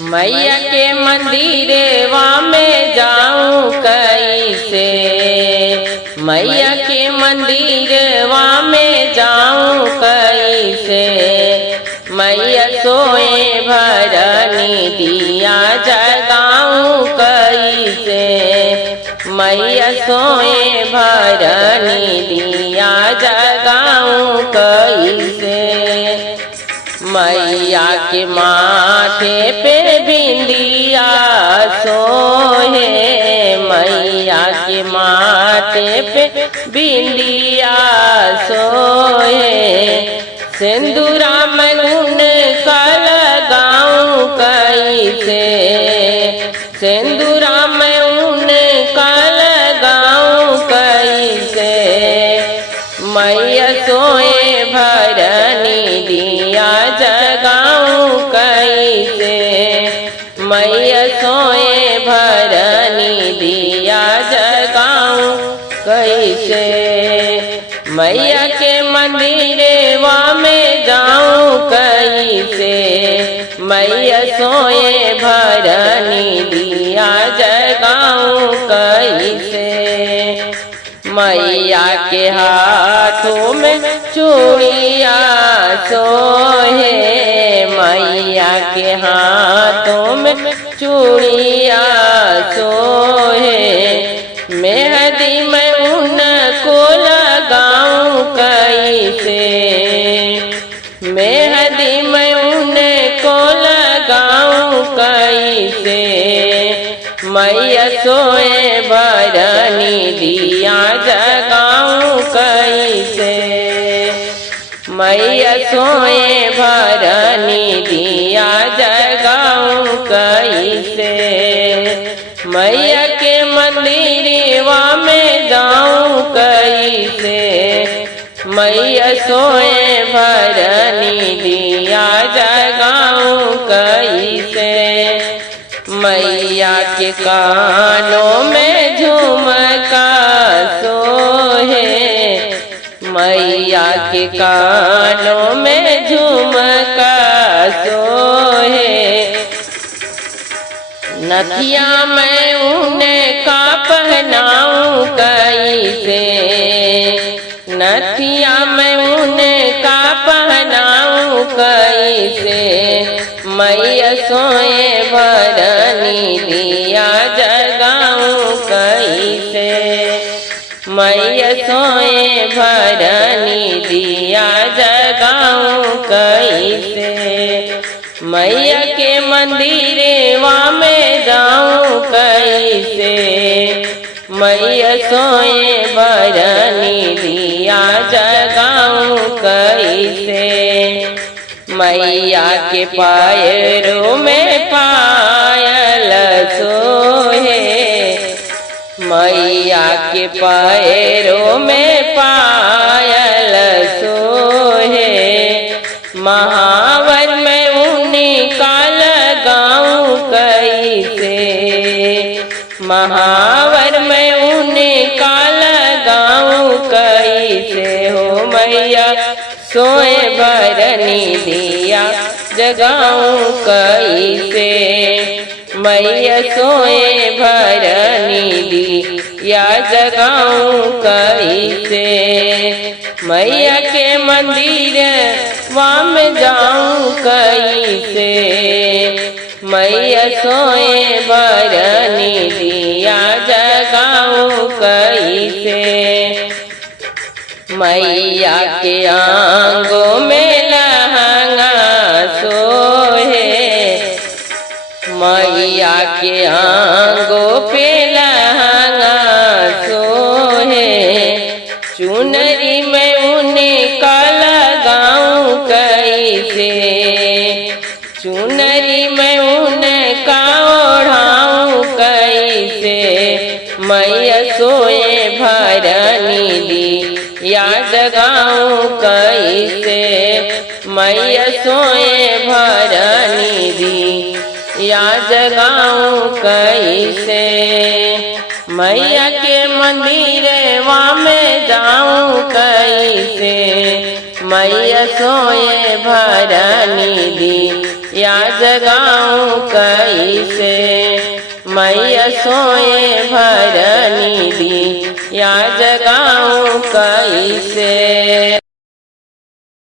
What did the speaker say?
मैया के मंदिरवा में जाऊं कैसे, मैया के मंदिरवा में जाऊं कैसे। मैया सोए भरनी दिया जगाऊं कैसे, मैया सोए भरनी दिया जगाऊं कैसे। मैया के माथे पे बिंदिया सोहे, मैया के माथे पे बिंदिया सोहे। सिंदूरा मैं उनका लगाऊं कैसे, सिंदूरा मैं उनका लगाऊं कैसे। मैया सोए भरनी दिया जगाऊं कैसे, मैया सोए भरनी दिया जगाऊं कैसे। मैया के मंदिरवा में जाऊं कैसे, मैया सोए भरनी दिया जगाऊं कैसे। मैया के हाथों में चूड़िया सोहे, मैया के हाथों में चूड़िया सोहे। मेहंदी मैं उनको लगाऊं कैसे, मेहंदी मैं उनको लगाऊं कैसे। मैया सोए भरनी दिया जगाऊं कैसे, मैया सोए भरनी दिया जगाऊं कैसे। मैया के मंदिरवा में जाऊं कैसे, मैया सोए भरनी दिया जगाऊं कैसे। मैया के कानों में झुमका सोहे, मैया के कानों में झुमका सोहे। नथिया मैं उनका पहनाऊं कैसे, नथिया मैं उनका पहनाऊं कैसे। मैया सोए भरनी दिया जगाऊं कैसे, मैया सोए भरनी दिया जगाऊं कैसे। मैया के मंदिरवा में जाऊं कैसे, मैया सोए भरनी दिया जगाऊं कैसे। मैया के पैरों में पायल सोहे, मैया के पैरों में पायल सोहे। महावर में उनका लगाऊं कैसे, महावर में उनका लगाऊं कैसे। हो मैया सोए भरनी दिया जगाऊं कैसे, मैया सोए भरनी दिया जगाऊं कैसे। मैया के मंदिरवा में जाऊं कैसे, मैया सोए भरनी दिया जगाऊं कैसे। मैया के आंगों में लहंगा सोहे, मैया के आंगों पे लहंगा सोहे। चुनरी में उनका लगाऊं कैसे, चुनरी में उनका ओढ़ाऊं कैसे। मैया सोए भरनी दिया जगाऊं कैसे, मैया सोए भरनी दिया जगाऊं कैसे। मैया के मंदिरवा में जाऊं कैसे, मैया सोए भरनी दी या जगाऊं कैसे, मैया सोए भरनी दी या जगाऊं कैसे।